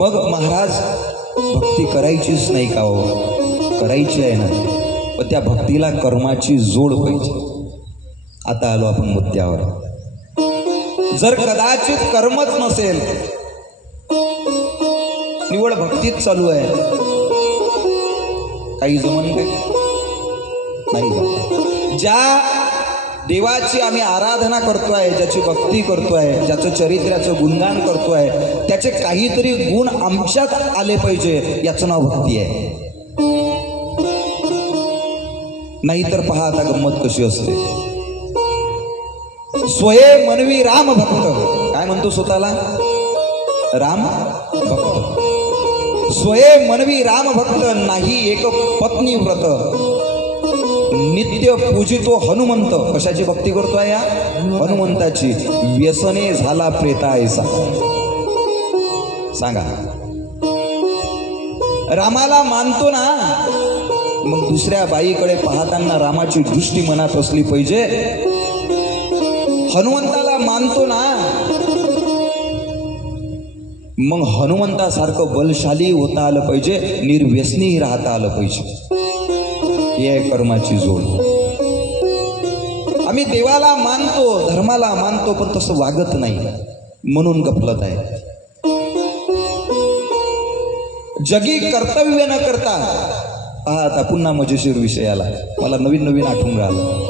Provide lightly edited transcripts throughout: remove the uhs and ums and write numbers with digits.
मग महाराज भक्ती करायचीच नाही का हो? करायची आहे ना, पण त्या भक्तीला कर्माची जोड पाहिजे. आता आलो आपण मुद्द्यावर. जर कदाचित कर्मच नसेल, निवड भक्तीच चालू आहे, काही जमन काय? नाही जमत. ज्या देवाची आम्ही आराधना करतोय, ज्याची भक्ती करतोय, ज्याचं चरित्राचं गुणगान करतोय, त्याचे काहीतरी गुण आमच्यात आले पाहिजे, याचं नाव भक्ती आहे. नाहीतर पहा आता गंमत कशी असते. स्वये मनवी राम भक्त, काय म्हणतो स्वतःला? राम भक्त. स्वये मनवी राम भक्त, नाही एक पत्नी व्रत. नित्य पूजितो हनुमंत. कशाची भक्ती करतोय? या हनुमंताची. व्यसने झाला प्रेतायसा. सांगा, रामाला मानतो ना, मग दुसऱ्या बाईकडे पाहताना रामाची दृष्टी मनात असली पाहिजे. हनुमंताला मानतो ना, मग हनुमंतासारखं बलशाली होता आलं पाहिजे, निर्व्यसनी राहता आलं पाहिजे. ही आहे कर्माची जोड. आम्ही देवाला मानतो, धर्माला मानतो, पण तसं वागत नाही, म्हणून गफलत आहे. जगी कर्तव्य न करता, पहा आता पुन्हा मजेशीर विषय आला, मला नवीन नवीन आठवून राहिलं.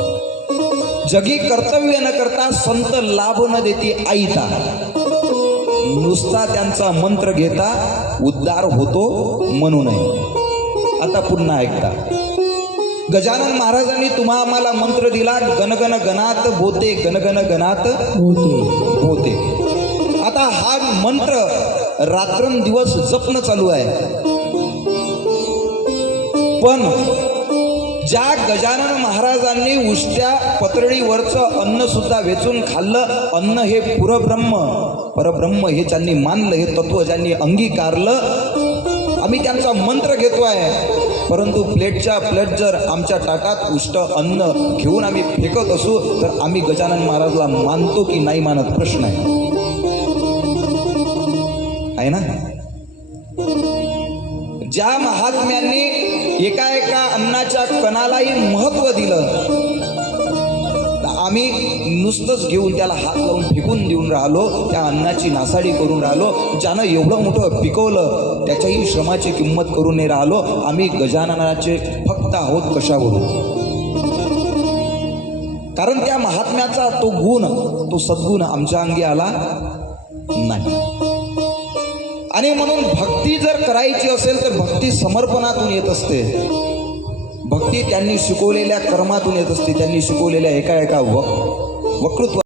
जगी कर्तव्य न करता संत लाभ न देती आईता. नुसता त्यांचा मंत्र घेता उद्धार होतो म्हणू नये. आता पुन्हा ऐकता, गजानन महाराजांनी तुम्हा आम्हाला मंत्र दिला, गणगण गणात बोते, गणगण गणात बोते. आता हा मंत्र रात्रंदिवस जपणं चालू आहे. पण ज्या गजानन महाराजांनी उष्ट्या पतळीवरचं अन्न सुद्धा वेचून खाल्लं, अन्न हे परब्रह्म हे ज्यांनी मानलं, हे तत्व ज्यांनी अंगीकारलं, आम्ही त्यांचा मंत्र घेतोय, परंतु प्लेटच्या प्लेट जर आमच्या ताटात उष्ट अन्न घेऊन आम्ही फेकत असू, तर आम्ही गजानन महाराजला मानतो की नाही मानत? प्रश्न आहे ना. ज्या महात्म्यांनी एका एका अन्नाच्या कणालाही महत्व दिलं, आम्ही नुसतंच घेऊन त्याला हात लावून फेकून देऊन राहिलो, त्या अन्नाची नासाडी करून राहिलो. ज्यानं एवढं मोठं पिकवलं, त्याच्याही श्रमाची किंमत करून नाही राहिलो. आम्ही गजाननाचे भक्त आहोत कशावरून? कारण त्या महात्म्याचा तो गुण, तो सद्गुण आमच्या अंगी आला नाही. आणि म्हणून भक्ती जर करायची असेल तर भक्ती समर्पणातून येत असते. भक्ती त्यांनी शिकवलेल्या कर्मातून येत असते, त्यांनी शिकवलेल्या एका वक्तृत्व